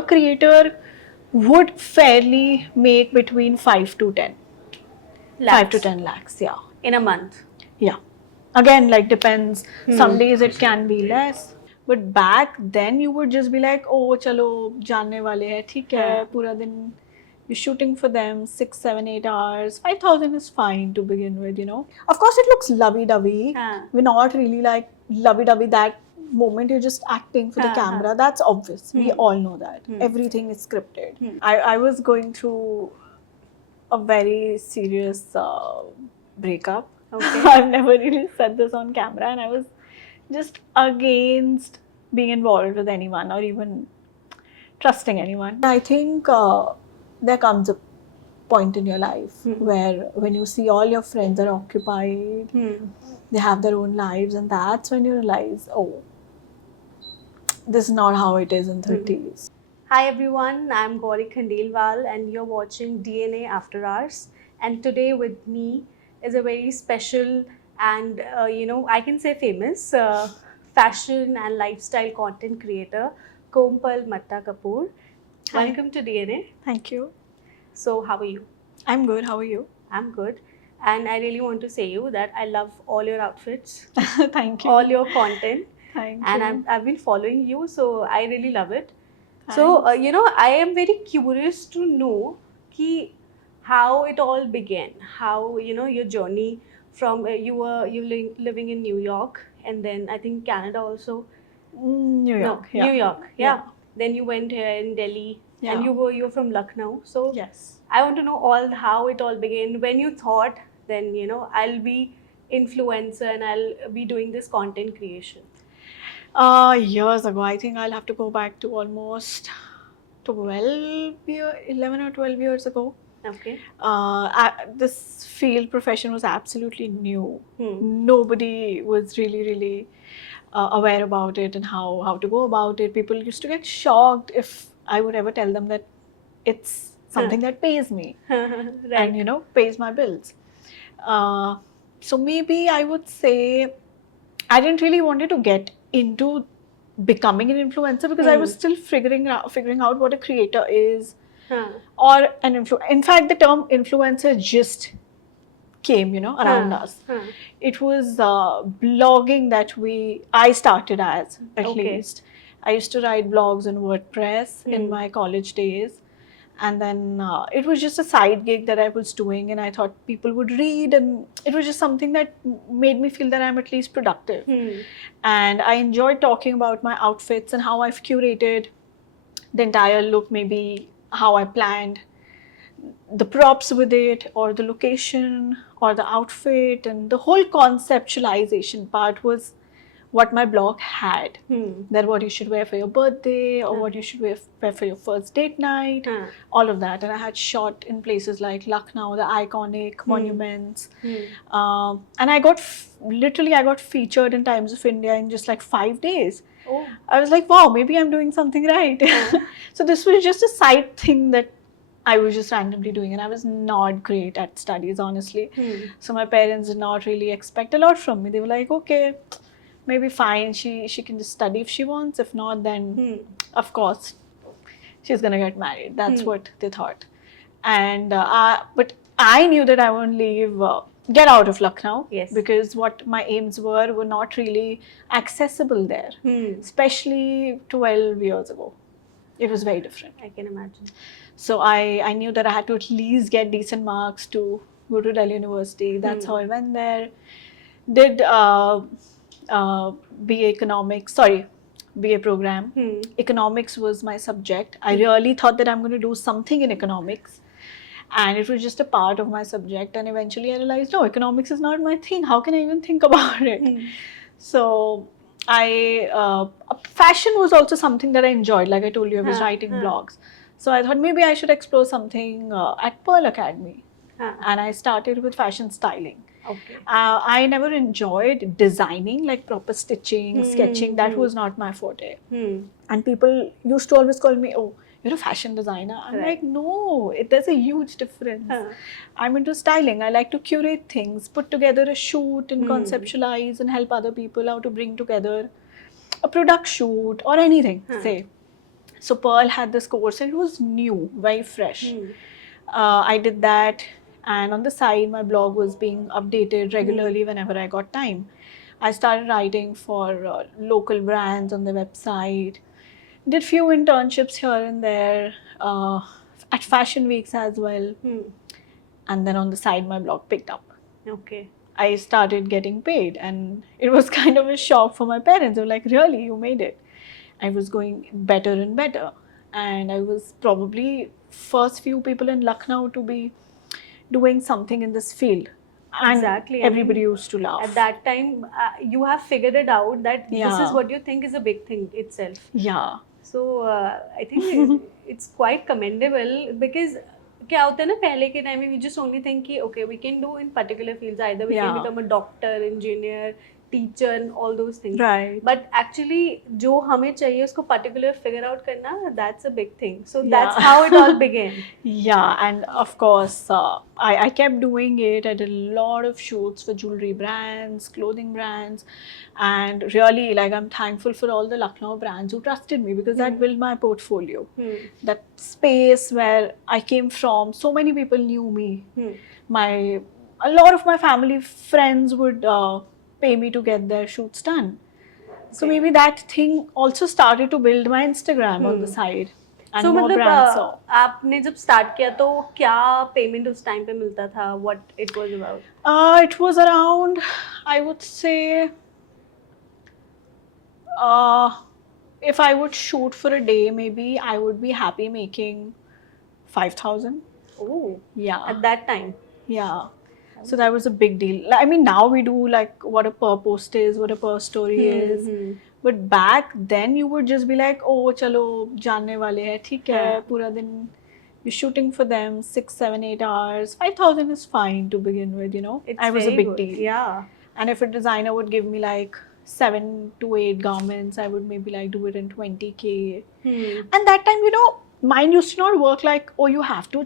a creator would fairly make between 5 to 10. 5 to Lakhs 10 lakhs, yeah. in a month. Yeah. Again, like depends. Some Hmm. days it can be less. But back then you would just be like, oh, chalo, जानने वाले हैं, ठीक है, हाँ. पूरा दिन you're shooting for them 6, 7, 8 hours. 5,000 is fine to begin with, you know. Of course, it looks lovey-dovey. हाँ. We're not really like lovey-dovey that moment you're just acting for the हाँ, camera. हाँ. That's obvious. We Hmm. all know that. Hmm. Everything is scripted. Hmm. I was going through a very serious breakup. Okay. I've never really said this on camera, and I was just against being involved with anyone or even trusting anyone. I think there comes a point in your life where when you see all your friends are occupied, they have their own lives, and that's when you realize, oh, this is not how it is in 30s. Hi everyone, I'm Gauri Khandelwal and you're watching DNA After Hours. And today with me is a very special and I can say famous fashion and lifestyle content creator, Kompal Matta Kapoor. Hi. Welcome to DNA. Thank you. So how are you? I'm good. How are you? I'm good. And I really want to say you that I love all your outfits, Thank you. all your content. Thank And you. I've been following you, so I really love it. So, I am very curious to know how it all began, how, your journey from living in New York and then I think Canada also. New York. No, Yeah. New York, yeah. Then you went here in Delhi and Yeah. you're from Lucknow. So Yes. I want to know how it all began, when you thought then, I'll be influencer and I'll be doing this content creation. Years ago, I think I'll have to go back to almost 11 or 12 years ago. Okay. This field profession was absolutely new. Hmm. Nobody was really aware about it and how to go about it. People used to get shocked if I would ever tell them that it's something that pays me Right. and pays my bills. So maybe I would say I didn't really wanted to get into becoming an influencer because I was still figuring out what a creator is or an influencer. In fact, the term influencer just came, around us. It was blogging that I started as, at Okay. least. I used to write blogs on WordPress in my college days. And then it was just a side gig that I was doing, and I thought people would read, and it was just something that made me feel that I'm at least productive. And I enjoyed talking about my outfits and how I've curated the entire look, maybe how I planned the props with it, or the location, or the outfit, and the whole conceptualization part was what my blog had. That what you should wear for your birthday, or what you should wear for your first date night, all of that. And I had shot in places like Lucknow, the iconic monuments. And I got featured in Times of India in just like 5 days. Oh. I was like, wow, maybe I'm doing something right. So this was just a side thing that I was just randomly doing, and I was not great at studies, honestly. So my parents did not really expect a lot from me. They were like, okay, maybe fine, she can just study if she wants. If not, then of course she's gonna get married. That's what they thought. And but I knew that I won't get out of Lucknow. Yes. Because what my aims were not really accessible there, especially 12 years ago. It was very different. I can imagine. So I knew that I had to at least get decent marks to go to Delhi University. That's how I went there. Did BA program. Economics was my subject. I really thought that I'm going to do something in economics. And it was just a part of my subject. And eventually I realized, no, economics is not my thing. How can I even think about it? So fashion was also something that I enjoyed. Like I told you, I was writing blogs. So I thought maybe I should explore something at Pearl Academy. And I started with fashion styling. Okay. I never enjoyed designing, like proper stitching, sketching. That was not my forte. And people used to always call me, oh, you're a fashion designer. I'm like, no, there's a huge difference. I'm into styling. I like to curate things, put together a shoot and conceptualize and help other people how to bring together a product shoot or anything, say. So Pearl had this course and it was new, very fresh. Hmm. I did that, and on the side, my blog was being updated regularly whenever I got time. I started writing for local brands on the website, did few internships here and there, at fashion weeks as well, Hmm. and then on the side, my blog picked up. Okay. I started getting paid, and it was kind of a shock for my parents. They were like, "Really, you made it?" I was going better and better, and I was probably first few people in Lucknow to be doing something in this field, and Exactly. I everybody mean, used to laugh. at that time, you have figured it out that this is Yeah. what you think is a big thing itself. Yeah, So I think it's quite commendable because क्या होता है ना पहले के time में we just only think कि okay we can do in particular fields, either we can Yeah. become a doctor, engineer, teacher and all those things. right. But actually जो हमें चाहिए उसको particular figure out करना, that's a big thing. So that's Yeah. how it all began. Yeah, and of course, I kept doing it. I did a lot of shoots for jewelry brands, clothing brands, and really, like, I'm thankful for all the Lucknow brands who trusted me because that built my portfolio. Hmm. That space where I came from, so many people knew me. Hmm. A lot of my family friends would pay me to get their shoots done. So Okay. maybe that thing also started to build my Instagram on the side, and So more मतलब brands saw. आपने जब start किया तो क्या payment उस time पे मिलता था? What it was about? It was around, I would say, if I would shoot for a day, maybe I would be happy making 5,000. Oh, Yeah, at that time. yeah. So that was a big deal. I mean, now we do like what a per post is, what a per story is. But back then, you would just be like, "Oh, chalo, जानने वाले हैं, ठीक है, हाँ. पूरा दिन you're shooting for them 6, 7, 8 hours. 5,000 is fine to begin with, you know. It's I was a very big good. deal. Yeah. And if a designer would give me like 7 to 8 garments, I would maybe like do it in 20K. And that time, you know, mine used to not work like, oh, you have to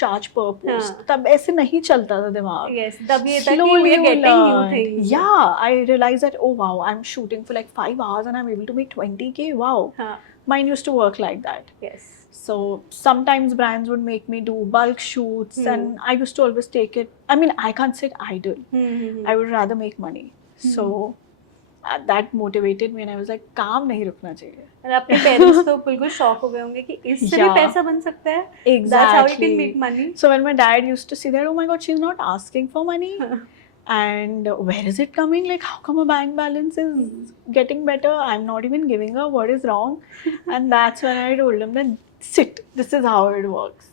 charge per post. हाँ. तब ऐसे नहीं चलता था दिमाग. Yes. तब ये था कि Slowly we are you getting new learn. things. Yeah, I realized that, oh wow, I'm shooting for like 5 hours and I'm able to make 20K. Wow. हाँ. Mine used to work like that. Yes. So sometimes brands would make me do bulk shoots, and I used to always take it. I mean, I can't sit idle. I would rather make money. So that motivated me, and I was like, काम नहीं रुकना चाहिए. और आपके parents तो बिल्कुल shock हो गए होंगे कि इससे भी Yeah. पैसा बन सकता है. Exactly. That's how you can make money. So when my dad used to see that, oh my God, she's not asking for money. And where is it coming? Like, how come a bank balance is getting better? I'm not even giving her. What is wrong? And that's when I told him that, sit, this is how it works.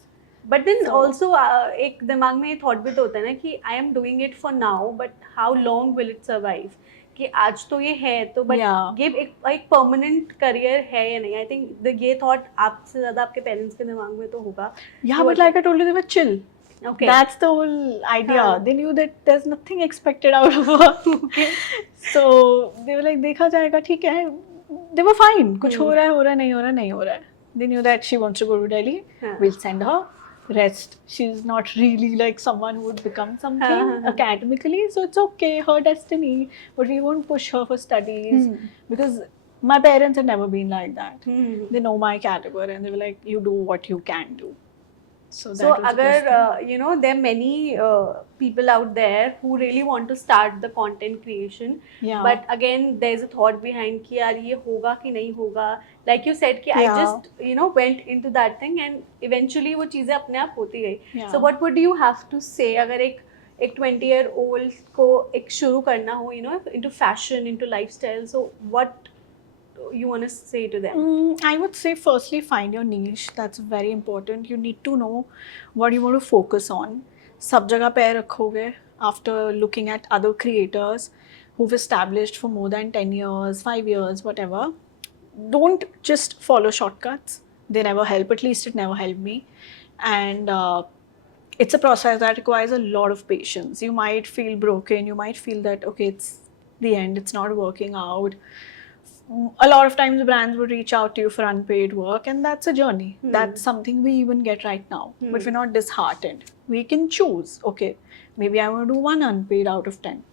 But then So- also एक दिमाग में ये thought भी तो होता है ना कि I am doing it for now, but how long will it survive? कि आज तो ये है तो but Yeah. ये एक permanent career है या नहीं? I think ये thought आपसे ज़्यादा आपके parents के दिमाग में तो होगा. Yeah, but like I told you, they were chill. Okay. That's the whole idea. Huh. They knew that there's nothing expected out of her. Okay. So they were like, देखा जाएगा, ठीक है. They were fine. कुछ हो रहा है, नहीं हो रहा, नहीं हो रहा है. They knew that she wants to go to Delhi. Huh. We'll send her. Rest. She's not really like someone who would become something academically. So it's okay, her destiny. But we won't push her for studies. Because my parents had never been like that. They know my category and they were like, you do what you can do. So that So was the best thing. अगर you know there are many people out there who really want to start the content creation, Yeah. but again there's a thought behind कि यार ये होगा कि नहीं होगा. Like you said कि I Yeah. just you know went into that thing and eventually वो चीजें अपने आप होती गई. Yeah. So what would you have to say अगर एक 20-year-old को एक शुरू करना हो, you know, into fashion, into lifestyle, so what you want to say to them? I would say firstly find your niche. That's very important. You need to know what you want to focus on. सब जगह पैर रखोगे after looking at other creators who've established for more than 10 years, 5 years, whatever. Don't just follow shortcuts. They never help. At least it never helped me. And it's a process that requires a lot of patience. You might feel broken. You might feel that, okay, it's the end. It's not working out. A lot of times brands would reach out to you for unpaid work, and that's a journey. That's something we even get right now. But we're not disheartened. We can choose, okay, maybe I want to do 1 unpaid out of 10.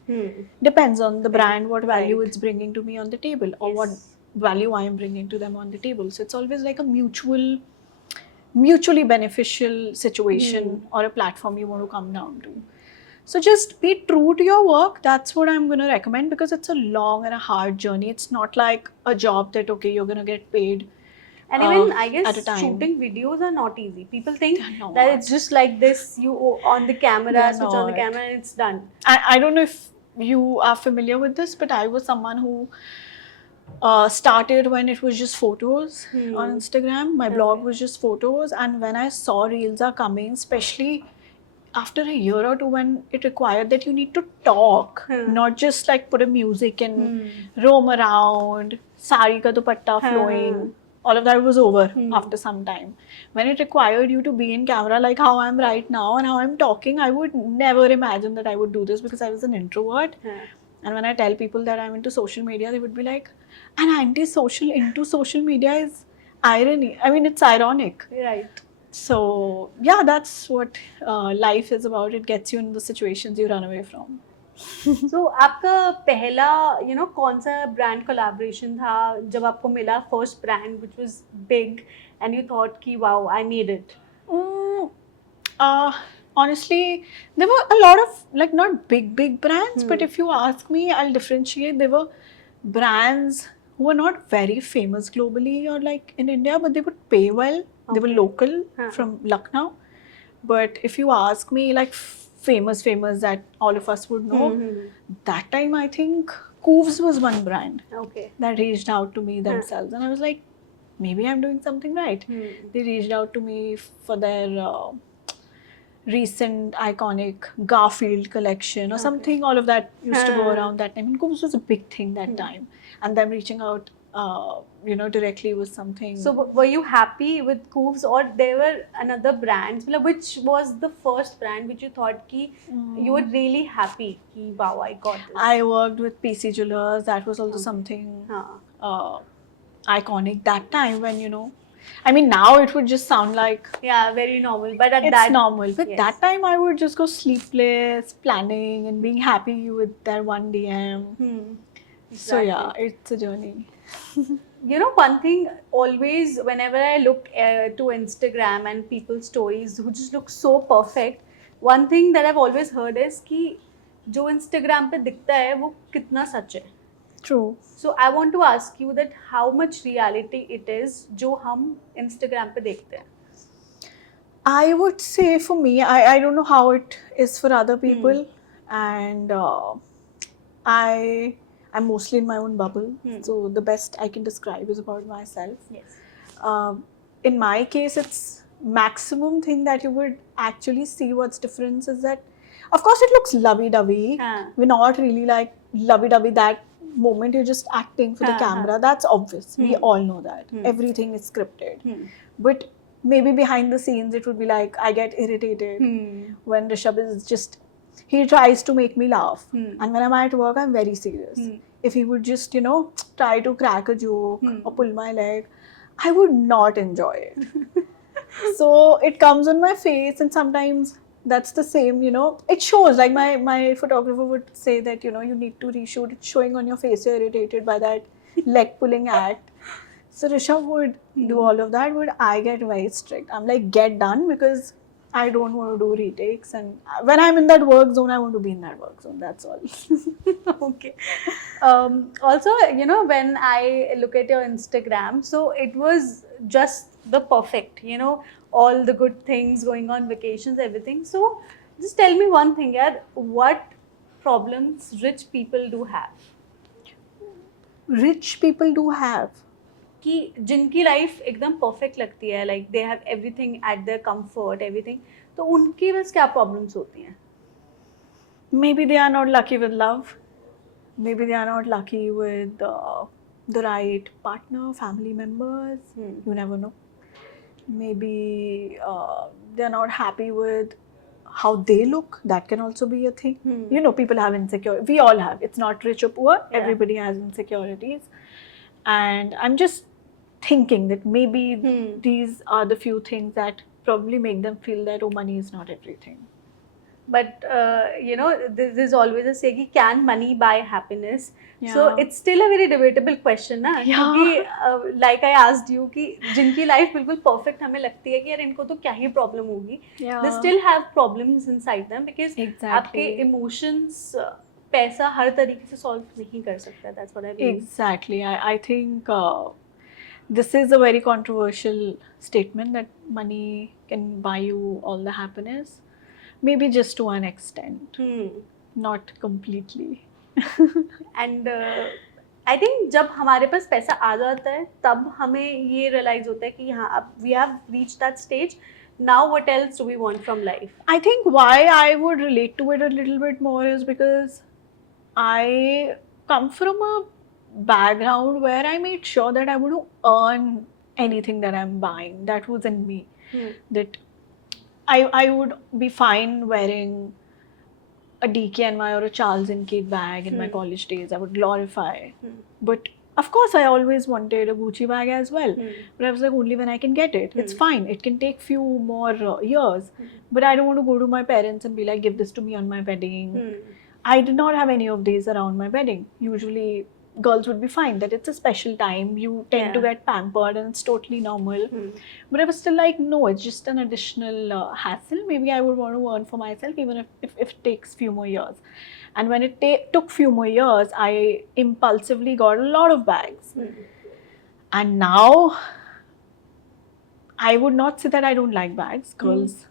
Depends on the brand, what value Right. it's bringing to me on the table, or what Yes. value I am bringing to them on the table. So it's always like a mutually beneficial situation or a platform you want to come down to. So just be true to your work. That's what I'm going to recommend, because it's a long and a hard journey. It's not like a job that, okay, you're going to get paid And even I at a guess time. shooting videos are not easy. People think They're not. that it's just like this, you on the camera, They're switch on the not. camera and it's done. I don't know if you are familiar with this, but I was someone who started when it was just photos on Instagram. My blog was just photos, and when I saw reels are coming, especially after a year or two, when it required that you need to talk, not just like put a music and roam around, sari ka dupatta flowing, all of that was over after some time. When it required you to be in camera like how I'm right now and how I'm talking, I would never imagine that I would do this, because I was an introvert. And when I tell people that I'm into social media, they would be like, an anti-social into social media is irony. I mean, it's ironic. Right. So yeah, that's what life is about. It gets you in the situations you run away from. So आपका पहला कौन सा brand collaboration था जब आपको मिला first brand which was big and you thought कि wow I made it? Honestly, there were a lot of like not big brands, but if you ask me, I'll differentiate. There were brands who were not very famous globally or like in India, but they would pay well. They were local from Lucknow. But if you ask me, like famous that all of us would know, that time I think Cooves was one brand that reached out to me themselves, and I was like, maybe I'm doing something right. They reached out to me for their recent iconic Garfield collection or something. All of that used to go around that time, and Cooves was a big thing that time, and them reaching out directly was something. So were you happy with Cooves, or there were another brands? Which was the first brand which you thought ki you were really happy ki wow I got this? I worked with PC Jewelers. That was also something iconic that time, when I mean, now it would just sound like very normal, but at it's that normal. But that time I would just go sleepless, planning and being happy with their one DM. So yeah, it's a journey. One thing always whenever I look to Instagram and people's stories who just look so perfect, one thing that I've always heard is कि जो Instagram पे दिखता है वो कितना सच है. True. So I want to ask you that how much reality it is जो हम Instagram पे देखते हैं. I would say for me, I don't know how it is for other people, and I'm mostly in my own bubble. So the best I can describe is about myself. Yes. In my case, it's maximum thing that you would actually see what's difference is that, of course, it looks lovey-dovey. We're not really like lovey-dovey that moment. You're just acting for the camera. That's obvious. We all know that. Everything is scripted. But maybe behind the scenes, it would be like, I get irritated when Rishabh is just, he tries to make me laugh. And when I'm at work, I'm very serious. If he would just, try to crack a joke or pull my leg, I would not enjoy it. So it comes on my face, and sometimes that's the same, it shows. Like my photographer would say that, you need to reshoot. It's showing on your face you're irritated by that leg pulling act. So Rishabh would do all of that, but I get very strict. I'm like, get done, because I don't want to do retakes. And when I'm in that work zone, I want to be in that work zone. That's all. Okay. Also, when I look at your Instagram, so it was just the perfect, all the good things going on, vacations, everything. So just tell me one thing, yaar, what problems rich people do have? Rich people do have. कि जिनकी life एकदम perfect लगती है, like they have everything at there comfort everything, तो उनकी बस क्या problems होती हैं? Maybe they are not lucky with love. Maybe they are not lucky with the right partner, family members. You never know. Maybe they're not happy with how they look. That can also be a thing. People have insecurity. We all have. It's not rich or poor. Everybody has insecurities. And I'm just thinking that maybe these are the few things that probably make them feel that, oh, money is not everything. but you know, there's always a say कि can money buy happiness? So Yeah. it's still a very debatable question ना, Yeah. क्योंकि like I asked you कि जिनकी life बिल्कुल perfect हमें लगती है कि यार इनको तो क्या ही problem होगी, they Yeah. still have problems inside them because Exactly. आपके emotions पैसा हर तरीके से solve नहीं कर सकता. That's what I believe. Exactly. I think this is a very controversial statement that money can buy you all the happiness. Maybe just to an extent, not completely. And I think जब हमारे पास पैसा आ जाता है तब हमें ये realise होता है कि हाँ अब we have reach that stage, now what else do we want from life. I think why I would relate to it a little bit more is because I come from a background where I made sure that I wouldn't earn anything that I'm buying. That was in me. That I would be fine wearing a DKNY or a Charles & Kate bag in my college days. I would glorify. But of course, I always wanted a Gucci bag as well. But I was like, only when I can get it. It's fine. It can take few more years. But I don't want to go to my parents and be like, give this to me on my wedding. I did not have any of these around my wedding. Usually, girls would be fine that it's a special time. You tend to get pampered and it's totally normal. But I was still like, no, it's just an additional hassle. Maybe I would want to earn for myself even if it takes few more years. And when it took few more years, I impulsively got a lot of bags. And now, I would not say that I don't like bags. Girls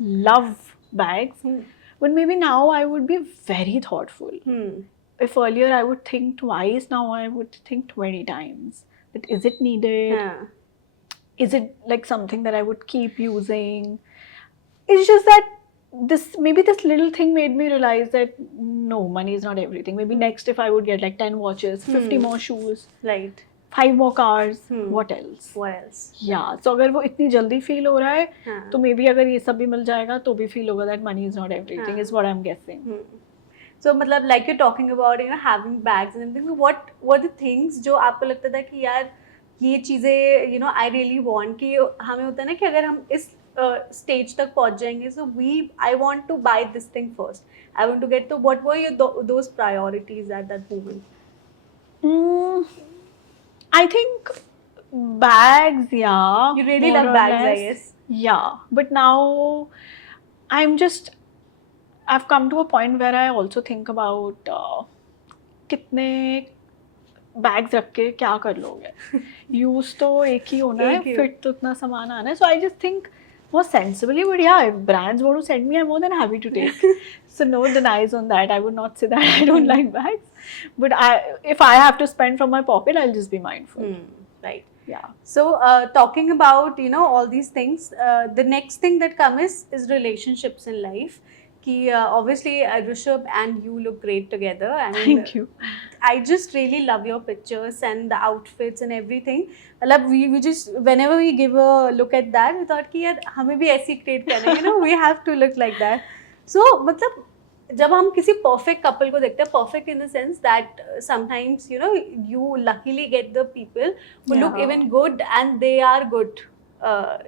love bags. But maybe now I would be very thoughtful. If earlier I would think twice, now I would think 20 times. That is it needed? Is it like something that I would keep using? It's just that maybe this little thing made me realize that no, money is not everything. Maybe next if I would get like 10 watches, 50 more shoes, right, 5 more cars, what else? Yeah, so अगर वो इतनी जल्दी feel हो रहा है तो maybe अगर ये सब भी मिल जाएगा तो भी feel होगा that money is not everything, is what I'm guessing. So मतलब like you're talking about, you know, having bags and everything, what were the things जो आपको लगता था कि यार ये चीज़ें, you know, I really want, कि हमें होता है ना कि अगर हम इस stage तक पहुँच जाएंगे, so I want to buy this thing first. I want to get to, what were your those priorities at that moment? I think bags, yeah. You really love bags, I guess. Yeah, but now I've come to a point where I also think about कितने bags रख के क्या कर लोगे. Use तो एक ही होना है, fit तो उतना सामान आना है. So I just think more sensibly, but yeah, if brands want to send me, I'm more than happy to take. So no denies on that. I would not say that I don't like bags. But if I have to spend from my pocket, I'll just be mindful. Right. Yeah. So talking about, you know, all these things, the next thing that comes is relationships in life. Ki, obviously, Rishabh and you look great together. And thank you. I just really love your pictures and the outfits and everything. We just, whenever we give a look at that, we thought कि यार हमें भी ऐसी create करना है, you know, we have to look like that. So मतलब जब हम किसी perfect couple को देखते हैं, perfect in the sense that sometimes, you know, you luckily get the people who look even good and they are good,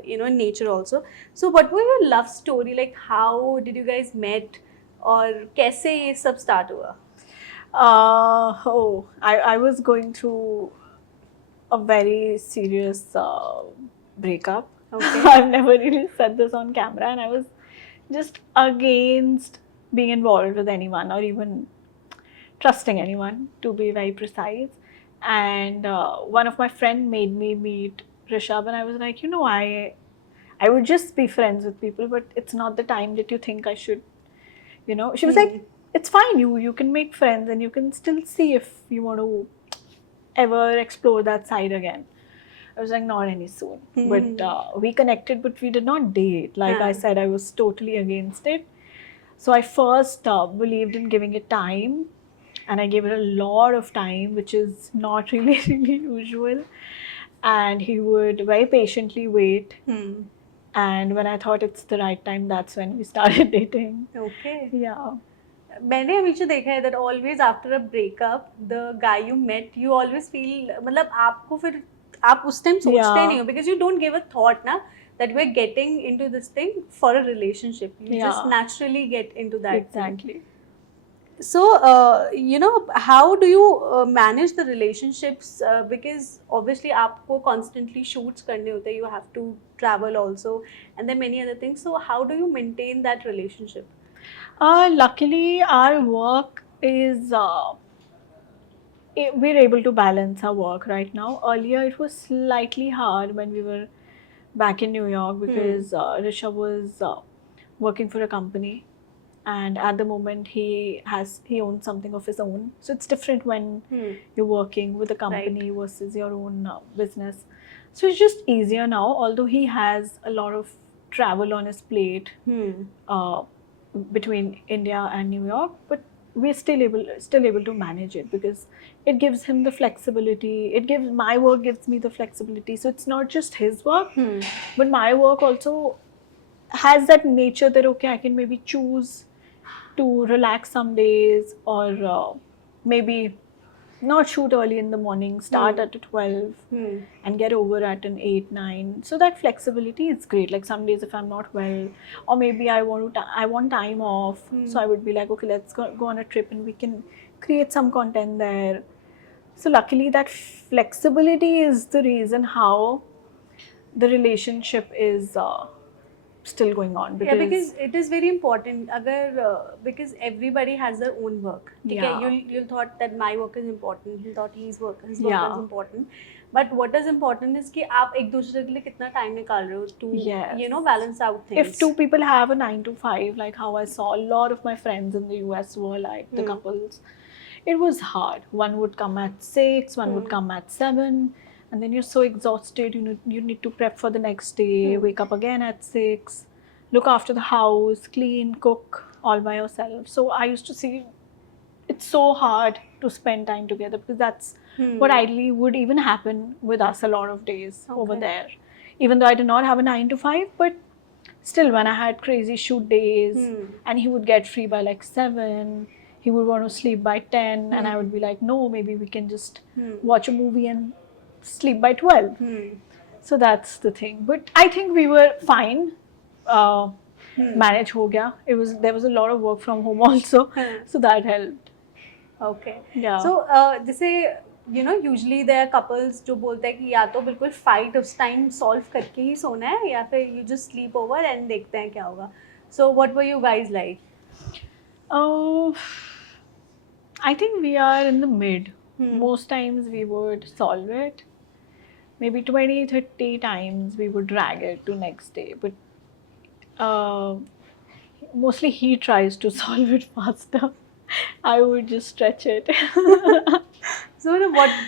you know, in nature also. So what was your love story? Like how did you guys met? और कैसे ये सब start हुआ? I was going through a very serious breakup. Okay. I've never really said this on camera, and I was just against being involved with anyone or even trusting anyone, to be very precise. And one of my friends made me meet Rishabh, and I was like, you know, I would just be friends with people, but it's not the time that you think I should, you know. She was like, it's fine, you can make friends and you can still see if you want to ever explore that side again. I was like, not any soon. But we connected, but we did not date. Like I said, I was totally against it. So I first believed in giving it time, and I gave it a lot of time, which is not really usual. And he would very patiently wait. And when I thought it's the right time, that's when we started dating. Okay. Yeah. मैंने हमेशा देखा है that always after a breakup, the guy you met, you always feel, मतलब आपको फिर आप उस time सोचते नहीं हो because you don't give a thought ना that we're getting into this thing for a relationship. You just Yeah. naturally get into that thing. Exactly. So, how do you manage the relationships? Because obviously, आपको constantly shoots करने होते हैं. You have to travel also, and then many other things. So, how do you maintain that relationship? Luckily, our work is we're able to balance our work right now. Earlier, it was slightly hard when we were back in New York because Rishabh was working for a company, and at the moment he owns something of his own. So it's different when you're working with a company versus your own business. So it's just easier now. Although he has a lot of travel on his plate uh, between India and New York, but we're still able to manage it because it gives him the flexibility. It gives my work gives me the flexibility. So it's not just his work, but my work also has that nature that okay, I can maybe choose to relax some days or maybe not shoot early in the morning, start at 12 and get over at an 8, 9. So that flexibility is great. Like some days if I'm not well or maybe I want time off. So I would be like, okay, let's go on a trip and we can create some content there. So luckily that flexibility is the reason how the relationship is still going on Because it is very important. Because everybody has their own work. Yeah. You'll thought that my work is important. He thought his work is Yeah. important. But what is important is कि आप एक दूसरे के लिए कितना time निकाल रहे हो to Yes. balance out things. If two people have a 9 to 5, like how I saw a lot of my friends in the US were like the couples, it was hard. One would come at 6, one would come at 7, and then you're so exhausted. You need to prep for the next day, wake up again at 6, look after the house, clean, cook all by yourself. So I used to see it's so hard to spend time together because that's what ideally would even happen with us a lot of days over there. Even though I did not have a 9 to 5, but still when I had crazy shoot days and he would get free by like 7, he would want to sleep by 10 and I would be like, no, maybe we can just watch a movie and sleep by 12. So that's the thing. But I think we were fine. Manage ho gaya. There was a lot of work from home also, so that helped. Okay. Yeah. So, जैसे usually there are couples जो बोलते हैं कि या तो बिल्कुल fight उस time solve करके ही सोना है या फिर you just sleep over and देखते हैं क्या होगा. So, what were you guys like? I think we are in the mid. Most times we would solve it. Maybe 20, 30 times we would drag it to next day. But mostly he tries to solve it faster. I would just stretch it. So,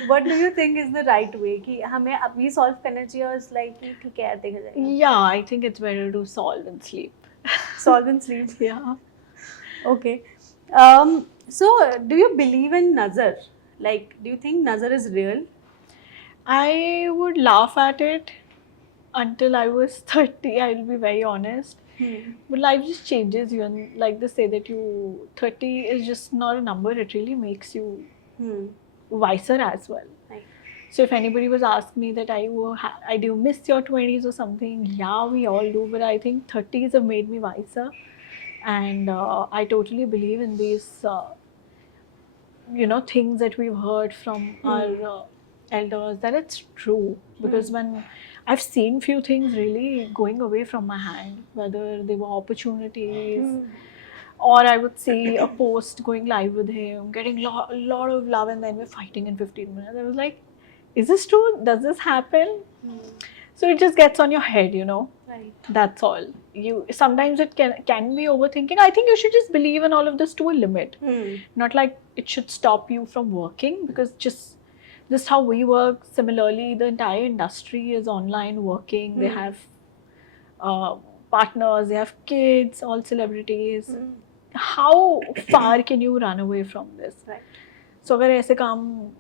what do you think is the right way? कि हमें अभी solve करना चाहिए और it's like कि ठीक है देखा जाएगा. Yeah, I think it's better to solve and sleep. Solve and sleep. Yeah. Okay. So, do you believe in nazar? Like, do you think nazar is real? I would laugh at it until I was 30, I'll be very honest. But life just changes you, and like they say that 30 is just not a number, it really makes you wiser as well. Right. So if anybody was asking me that do you miss your 20s or something, yeah, we all do, but I think 30s have made me wiser, and I totally believe in these things that we've heard from our elders, that it's true. Because when I've seen few things really going away from my hand, whether they were opportunities or I would see a post going live with him, getting a lot of love, and then we're fighting in 15 minutes. I was like, is this true? Does this happen? So it just gets on your head, Right. That's all. Sometimes it can be overthinking. I think you should just believe in all of this to a limit. Not like it should stop you from working, because just how we work. Similarly, the entire industry is online working. They have partners, they have kids, all celebrities. How far can you run away from this? Right. So अगर ऐसे काम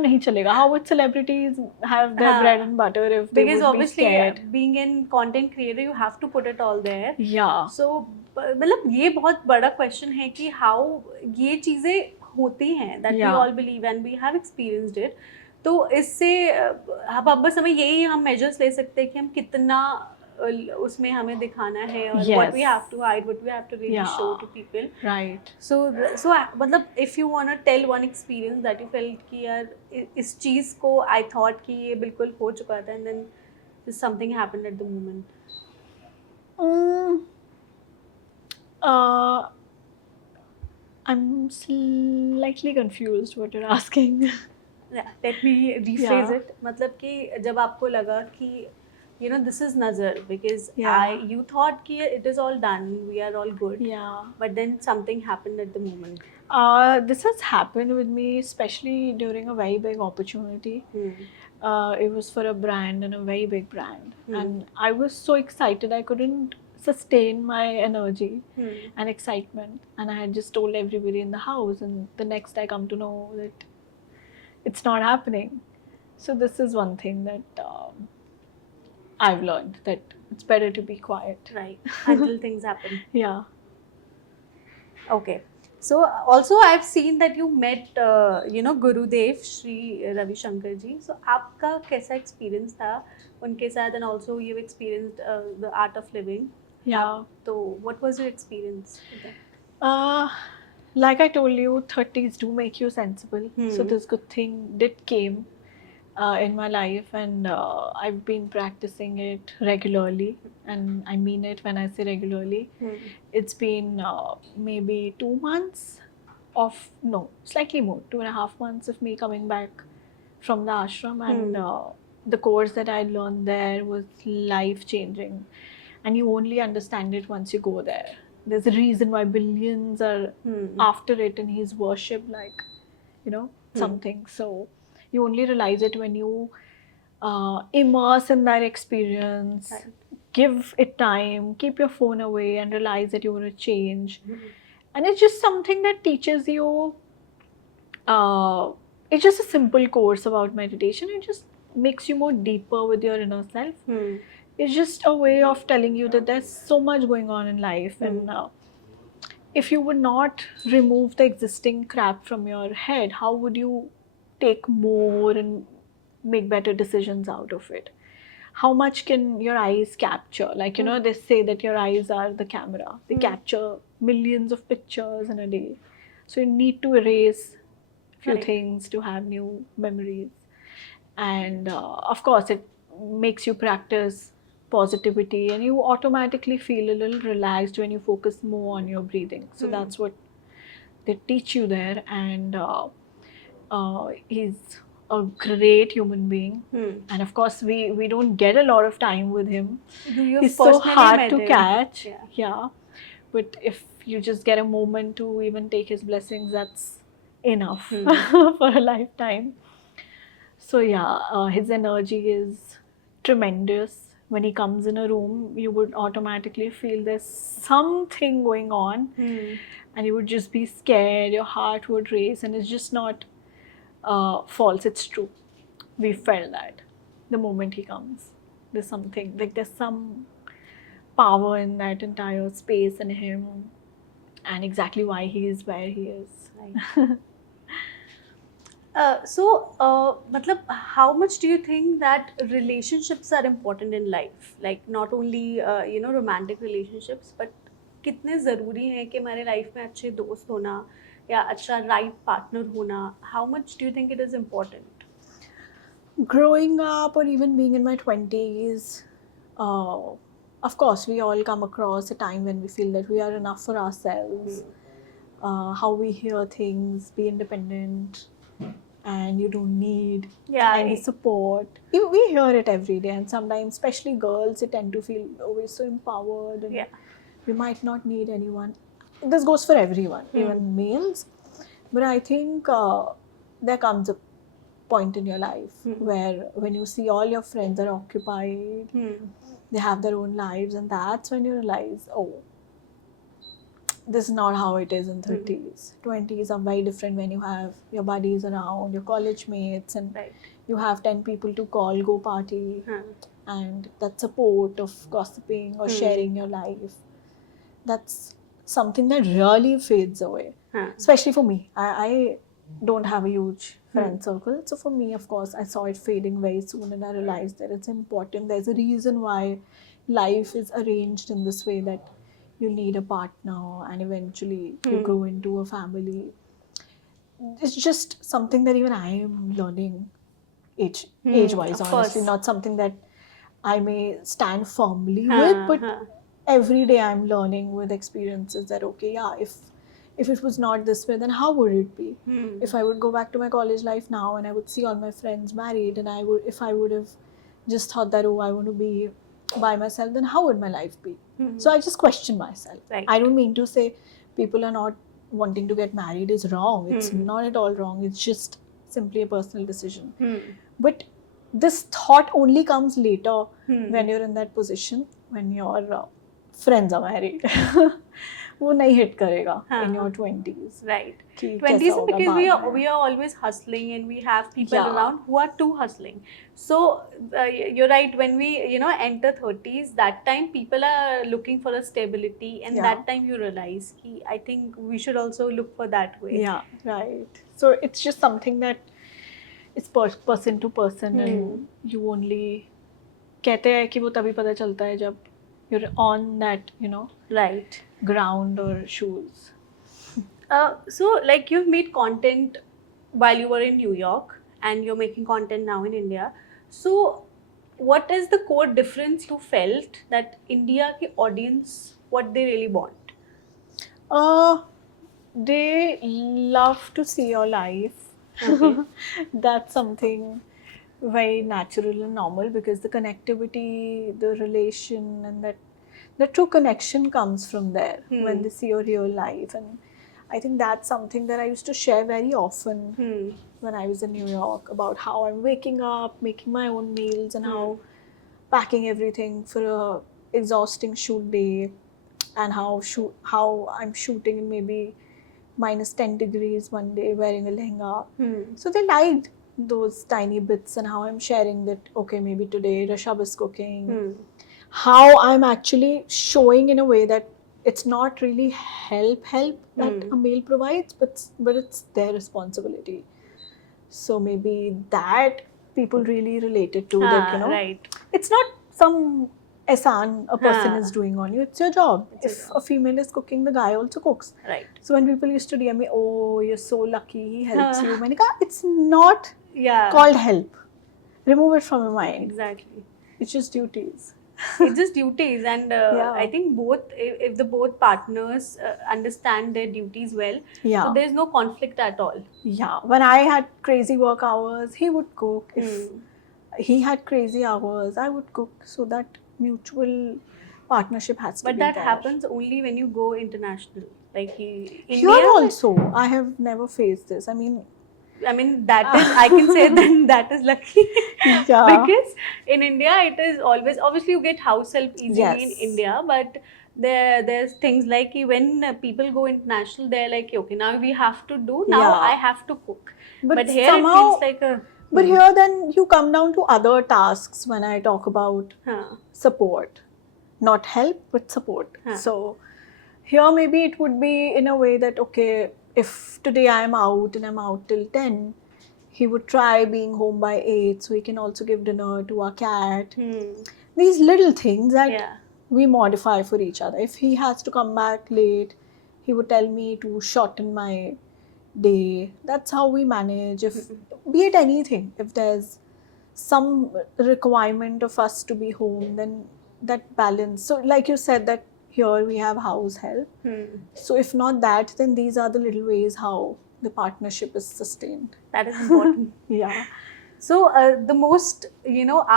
नहीं चलेगा. How would celebrities have their bread and butter if they because would obviously be scared? being in content creator you have to put it all there. Yeah. So मतलब ये बहुत बड़ा question है कि how ये चीज़ें होती हैं that we all believe and we have experienced it. तो इससे अब बस हमें यही हम मेजर्स ले सकते हैं कि हम कितना उसमें हमें दिखाना है और what we Yes. have to hide, what we have to really show to people. Right. So मतलब if you wanna tell one experience that you felt कि यार इस चीज़ को I thought कि ये बिल्कुल हो चुका था and then just something happened at the moment. Mm, uh, I'm slightly confused what you're asking. Yeah, let me rephrase Yeah. it. मतलब कि जब आपको लगा कि you know this is nazar because Yeah. you thought कि it is all done, we are all good, Yeah. but then something happened at the moment. This has happened with me, especially during a very big opportunity. It was for a brand and a very big brand. And I was so excited, I couldn't sustain my energy and excitement. And I had just told everybody in the house, and the next I come to know that it's not happening. So, this is one thing that I've learned, that it's better to be quiet. Right, until things happen. Yeah. Okay. So also I've seen that you met you know Gurudev Shri Ravi Shankar ji. So आपका कैसा experience था उनके साथ and also you've experienced the art of living. Yeah. So what was your experience with that? Like I told you, 30s do make you sensible. So this good thing did came in my life, and I've been practicing it regularly, and I mean it when I say regularly. It's been maybe 2 months of, no, slightly more, 2.5 months of me coming back from the ashram, and the course that I learned there was life changing, and you only understand it once you go there. There's a reason why billions are after it, and he's worshipped like, you know, something. So you only realize it when you immerse in that experience, give it time, keep your phone away, and realize that you're going to change. And it's just something that teaches you. It's just a simple course about meditation. It just makes you more deeper with your inner self. It's just a way of telling you that there's so much going on in life, and if you would not remove the existing crap from your head, how would you take more and make better decisions out of it? How much can your eyes capture? Like, you know, they say that your eyes are the camera. They capture millions of pictures in a day. So you need to erase a few things to have new memories. And of course, it makes you practice positivity, and you automatically feel a little relaxed when you focus more on your breathing. So that's what they teach you there. And he's a great human being, and of course we don't get a lot of time with him. He's so hard to catch. Yeah, but if you just get a moment to even take his blessings, that's enough for a lifetime. So yeah, his energy is tremendous. When he comes in a room, you would automatically feel there's something going on, and you would just be scared. Your heart would race, and it's just not false. It's true. We felt that the moment he comes. There's something, like there's some power in that entire space in him, and exactly why he is where he is. Right. मतलब how much do you think that relationships are important in life? Like not only you know romantic relationships, but कितने ज़रूरी हैं कि हमारे life में अच्छे दोस्त होना या अच्छा right partner होना? How much do you think it is important? Growing up, or even being in my 20s, of course, we all come across a time when we feel that we are enough for ourselves. How we hear things, be independent, and you don't need any support. We hear it every day, and sometimes, especially girls, they tend to feel always so empowered, and we might not need anyone. This goes for everyone, even males. But I think there comes a point in your life where when you see all your friends are occupied, they have their own lives, and that's when you realize, oh, this is not how it is in 30s. 20s are very different when you have your buddies around, your college mates, and you have 10 people to call, go party, and that support of gossiping or sharing your life. That's something that really fades away, especially for me. I don't have a huge friend circle. So for me, of course, I saw it fading very soon, and I realized that it's important. There's a reason why life is arranged in this way, that you need a partner and eventually you grow into a family. It's just something that even I am learning age-wise, of honestly. course. Not something that I may stand firmly with, but every day I'm learning with experiences that, okay, yeah, if it was not this way, then how would it be? If I would go back to my college life now and I would see all my friends married, and if I would have just thought that, oh, I want to be by myself, then how would my life be? So I just question myself. Right. I don't mean to say people are not wanting to get married is wrong. It's not at all wrong. It's just simply a personal decision. But this thought only comes later when you're in that position, when your friends are married. वो नहीं hit करेगा in your 20s. Right. कि 20s कैसा होगा because बाद में. we are always hustling, and we have people Yeah. around who are too hustling. So you're right, when we enter 30s, that time people are looking for a stability, and Yeah. that time you realize I think we should also look for that way. Yeah, right. So it's just something that it's person to person, and you only कहते हैं कि वो तभी पता चलता है जब you're on that, Right. ground or shoes. So like you've made content while you were in New York, and you're making content now in India. So what is the core difference you felt that India ki audience, what they really want? They love to see your life. Okay. That's something very natural and normal, because the connectivity, the relation, and that the true connection comes from there when they see your real life. And I think that's something that I used to share very often when I was in New York, about how I'm waking up, making my own meals, and how packing everything for a exhausting shoot day, and how I'm shooting in maybe minus 10 degrees one day wearing a lehenga. So they liked those tiny bits, and how I'm sharing that, okay, maybe today Rishabh is cooking. How I'm actually showing in a way that it's not really help that a male provides, but it's their responsibility. So maybe that people really related to that, Right. it's not some ehsan a person is doing on you, it's your job. If a female is cooking, the guy also cooks. Right. So when people used to DM me, oh, you're so lucky, he helps you, मैंने कहा, it's not Yeah. called help. Remove it from your mind. Exactly. It's just duties. It's just duties, and Yeah. I think if the both partners understand their duties well, Yeah. so there's no conflict at all. Yeah. When I had crazy work hours, he would cook. If he had crazy hours, I would cook. So that mutual partnership has to But be that there. happens only when you go international. Like Here India, also, I have never faced this. I mean, that is, I can say then that is lucky. Yeah. Because in India it is always, obviously you get house help easily in Yes. India, but there's things like when people go international, they're like, okay, now we have to do, now Yeah. I have to cook. But here somehow, it feels like a But here then you come down to other tasks when I talk about support. Not help, but support. So here maybe it would be in a way that, okay, if today I'm out and I'm out till 10, he would try being home by 8, so he can also give dinner to our cat. These little things that Yeah. we modify for each other. If he has to come back late, he would tell me to shorten my day. That's how we manage. If be it anything, if there's some requirement of us to be home, then that balance. So like you said, that here we have house help. So if not that, then these are the little ways how the partnership is sustained. That is important. Yeah. So the most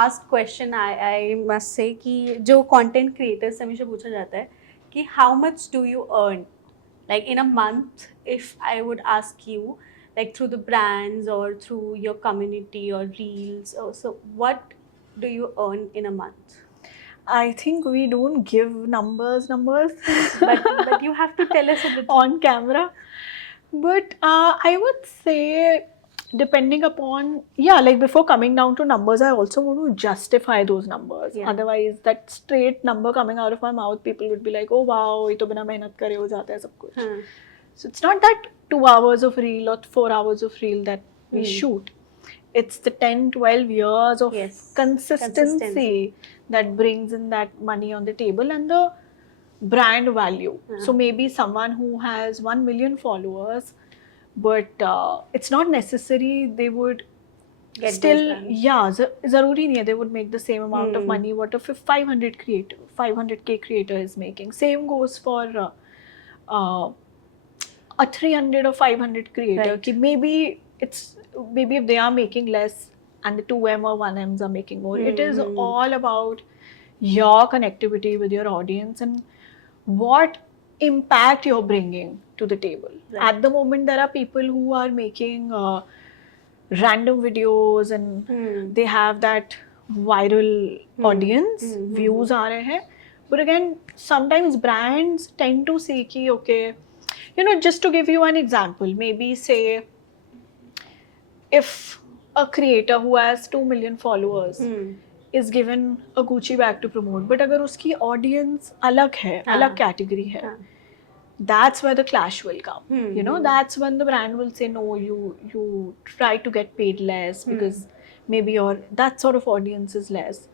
asked question I must say कि जो content creators से हमेशा पूछा जाता है कि how much do you earn, like in a month, if I would ask you, like through the brands or through your community or reels, so what do you earn in a month? I think we don't give numbers but you have to tell us a bit on camera. But I would say, depending upon, like before coming down to numbers, I also want to justify those numbers. Yeah. Otherwise, that straight number coming out of my mouth, people would be like, oh wow, ये तो बिना मेहनत करे हो जाता है सब कुछ. So it's not that 2 hours of reel or 4 hours of reel that we shoot. It's the 10, 12 years of Yes. consistency that brings in that money on the table and the brand value. So maybe someone who has 1 million followers, but it's not necessary they would Get still, those brands. yeah, zaruri nahi hai they would make the same amount of money what a 500k creator is making. Same goes for uh, a 300 or 500 creator. Right. Ki maybe if they are making less and the 2M or 1Ms are making more. It is all about your connectivity with your audience and what impact you're bringing to the table. Right. At the moment, there are people who are making random videos and they have that viral audience, views aa rahe hain. But again, sometimes brands tend to say ki, okay, you know, just to give you an example, maybe say if a creator who has 2 million followers is given a Gucci bag to promote, but agar uski audience alag hai, alag category hai, that's where the clash will come. You know, that's when the brand will say, no, you try to get paid less because maybe that sort of audience is less.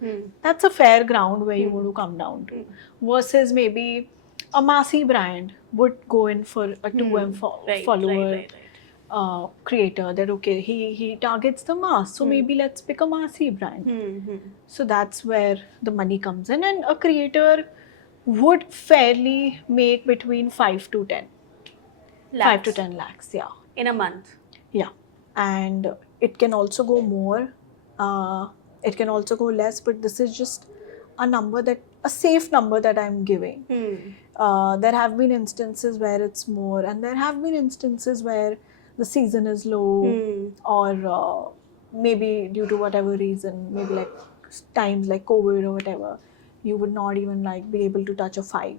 That's a fair ground where you want to come down to. Versus maybe a massy brand would go in for a 2M follower creator, that okay, he targets the mass, so maybe let's pick a massy brand. So that's where the money comes in, and a creator would fairly make between 5 to 10 5 to 10 lakhs, yeah, in a month. yeah. And it can also go more, it can also go less, but this is just a safe number that I'm giving. There have been instances where it's more, and there have been instances where the season is low, or maybe due to whatever reason, maybe like times like COVID or whatever, you would not even like be able to touch a 5.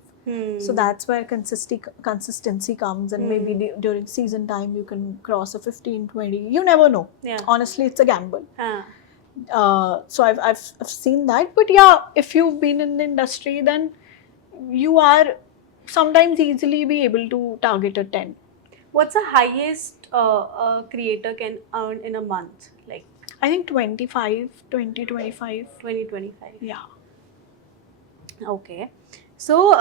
So that's where consistency comes, and maybe during season time you can cross a 15, 20. You never know. Yeah. Honestly, it's a gamble. So I've seen that, but yeah, if you've been in the industry, then you are sometimes easily be able to target a 10. What's the highest a creator can earn in a month? Like I think 25, 20, 25. 20-25. Yeah. Okay. So,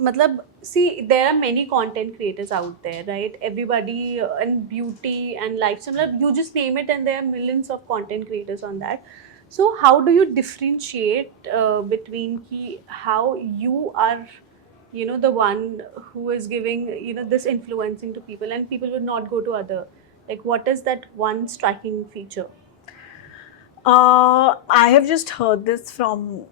matlab, see, there are many content creators out there, right? Everybody in beauty and lifestyle, you just name it, and there are millions of content creators on that. So, how do you differentiate between how you are, you know, the one who is giving, you know, this influencing to people, and people would not go to other? Like, what is that one striking feature? I have just heard this from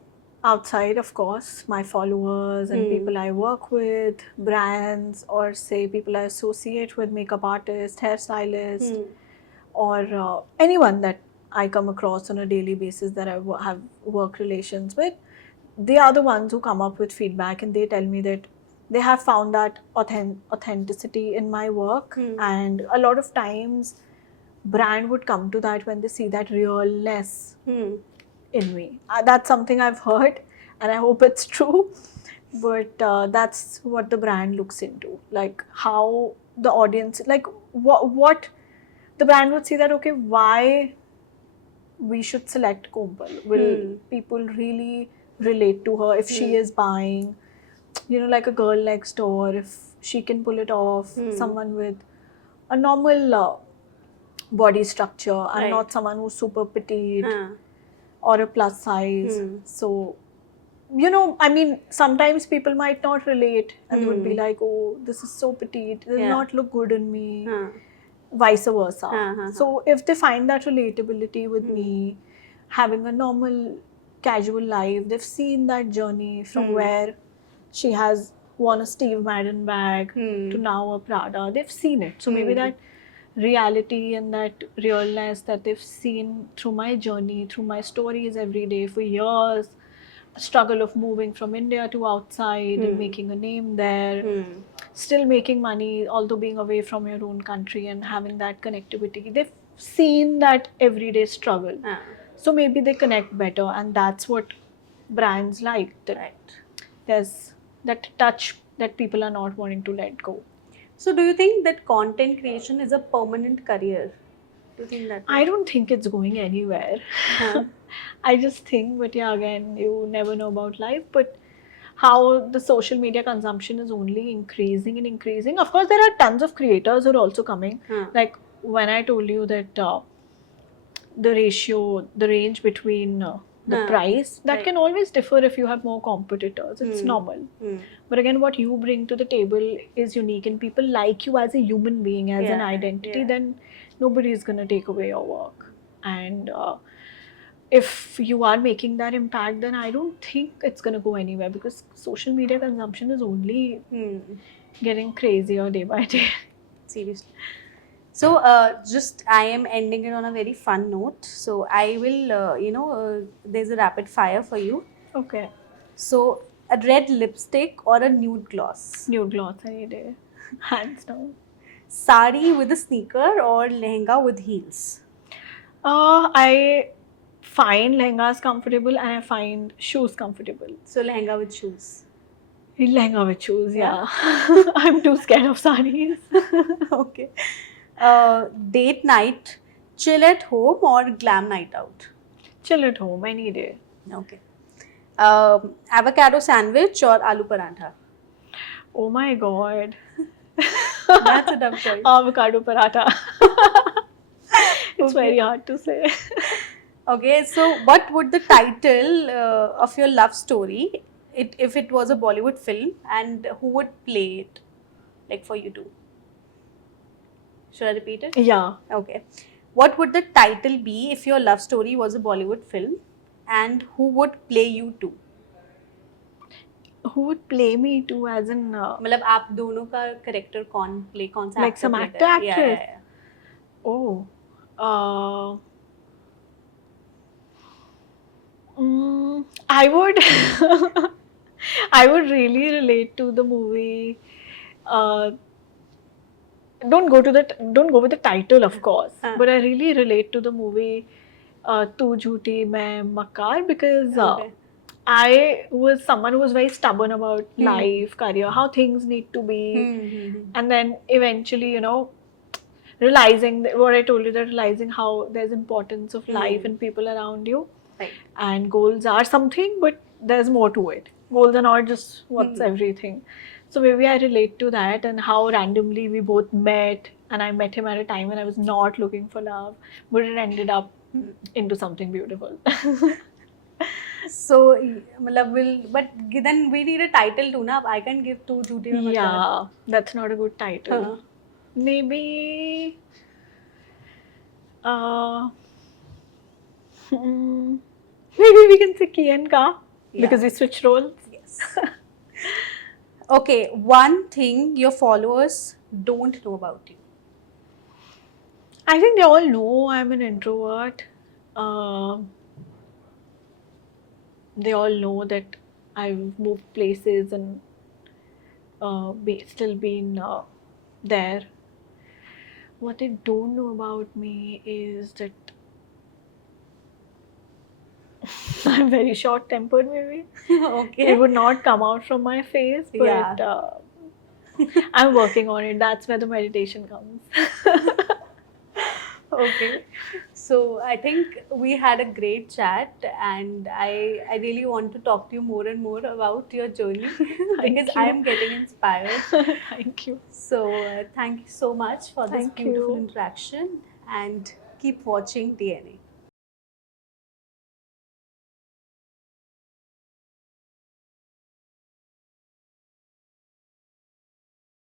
outside, of course, my followers and people I work with, brands, or say people I associate with, makeup artists, hairstylists, or anyone that I come across on a daily basis that I have work relations with. They are the ones who come up with feedback, and they tell me that they have found that authenticity in my work, and a lot of times brand would come to that when they see that realness in me. That's something I've heard, and I hope it's true. But that's what the brand looks into, like how the audience, like what the brand would see that, okay, why we should select Komal. Will people really relate to her if she is buying, you know, like a girl next door, if she can pull it off, someone with a normal body structure. I'm Right. not someone who's super petite or a plus size. So, you know, I mean, sometimes people might not relate and they would be like, oh, this is so petite, it does not look good on me, vice versa. So, if they find that relatability with me, having a normal, casual life, they've seen that journey from where she has worn a Steve Madden bag to now a Prada, they've seen it. So, maybe that reality and that realness that they've seen through my journey, through my stories every day for years, struggle of moving from India to outside and making a name there, still making money, although being away from your own country and having that connectivity. They've seen that everyday struggle. So maybe they connect better, and that's what brands like. That there's that touch that people are not wanting to let go. So do you think that content creation is a permanent career? Do you think that? I don't think it's going anywhere. Huh. I just think, but yeah, again, you never know about life. But how the social media consumption is only increasing and increasing. Of course, there are tons of creators who are also coming. Huh. Like when I told you that the ratio, the range between the Huh. price, that Right. can always differ if you have more competitors. It's normal. Hmm. But again, what you bring to the table is unique, and people like you as a human being, as an Yeah, identity, yeah. then nobody is going to take away your work. And if you are making that impact, then I don't think it's going to go anywhere, because social media consumption is only Hmm. getting crazier day by day. Seriously. So, just I am ending it on a very fun note. So, I will, there's a rapid fire for you. Okay. So, a red lipstick or a nude gloss? New gloss any day. Hands down. Sari with a sneaker or lehenga with heels? I find lehengas comfortable and I find shoes comfortable. So, lehenga with shoes. Lehenga with shoes, Yeah. yeah. I'm too scared of sarees. Okay. Date night, chill at home or glam night out? Chill at home any day. Okay. Avocado sandwich or aloo parantha? Oh my god. That's a tough choice. Avocado paratha. It's Okay. very hard to say. Okay, so what would the title of your love story, if it was a Bollywood film, and who would play it, like for you two? Should I repeat it? Yeah. Okay. What would the title be if your love story was a Bollywood film, and who would play you two? Who would play me too, as in मतलब आप दोनों का character कौन सा Like actor some played actor, है? Yeah, actress? yeah, oh I would I would really relate to the movie. Don't go with the title, of course, but I really relate to the movie Tu Jhooti Main Makar, because yeah. Okay. I was someone who was very stubborn about life, career, how things need to be, and then eventually, realizing what I told you, that realizing how there's importance of life and people around you, Right. and goals are something, but there's more to it. Goals are not just what's everything. So maybe I relate to that, and how randomly we both met, and I met him at a time when I was not looking for love, but it ended up into something beautiful. So, but then we need a title too, na? I can give two Jhoote Mein Makar. Yeah, that's not a good title. Huh. Maybe maybe we can say Ki and Ka, because we switch roles. Yes. Okay, one thing your followers don't know about you. I think they all know I'm an introvert. They all know that I've moved places and still been there. What they don't know about me is that I'm very short-tempered, maybe. Okay. It would not come out from my face, but Yeah. I'm working on it. That's where the meditation comes. Okay. So I think we had a great chat, and I really want to talk to you more and more about your journey because I you. am getting inspired. Thank you. So thank you so much for this Thank beautiful you. interaction, and keep watching DNA.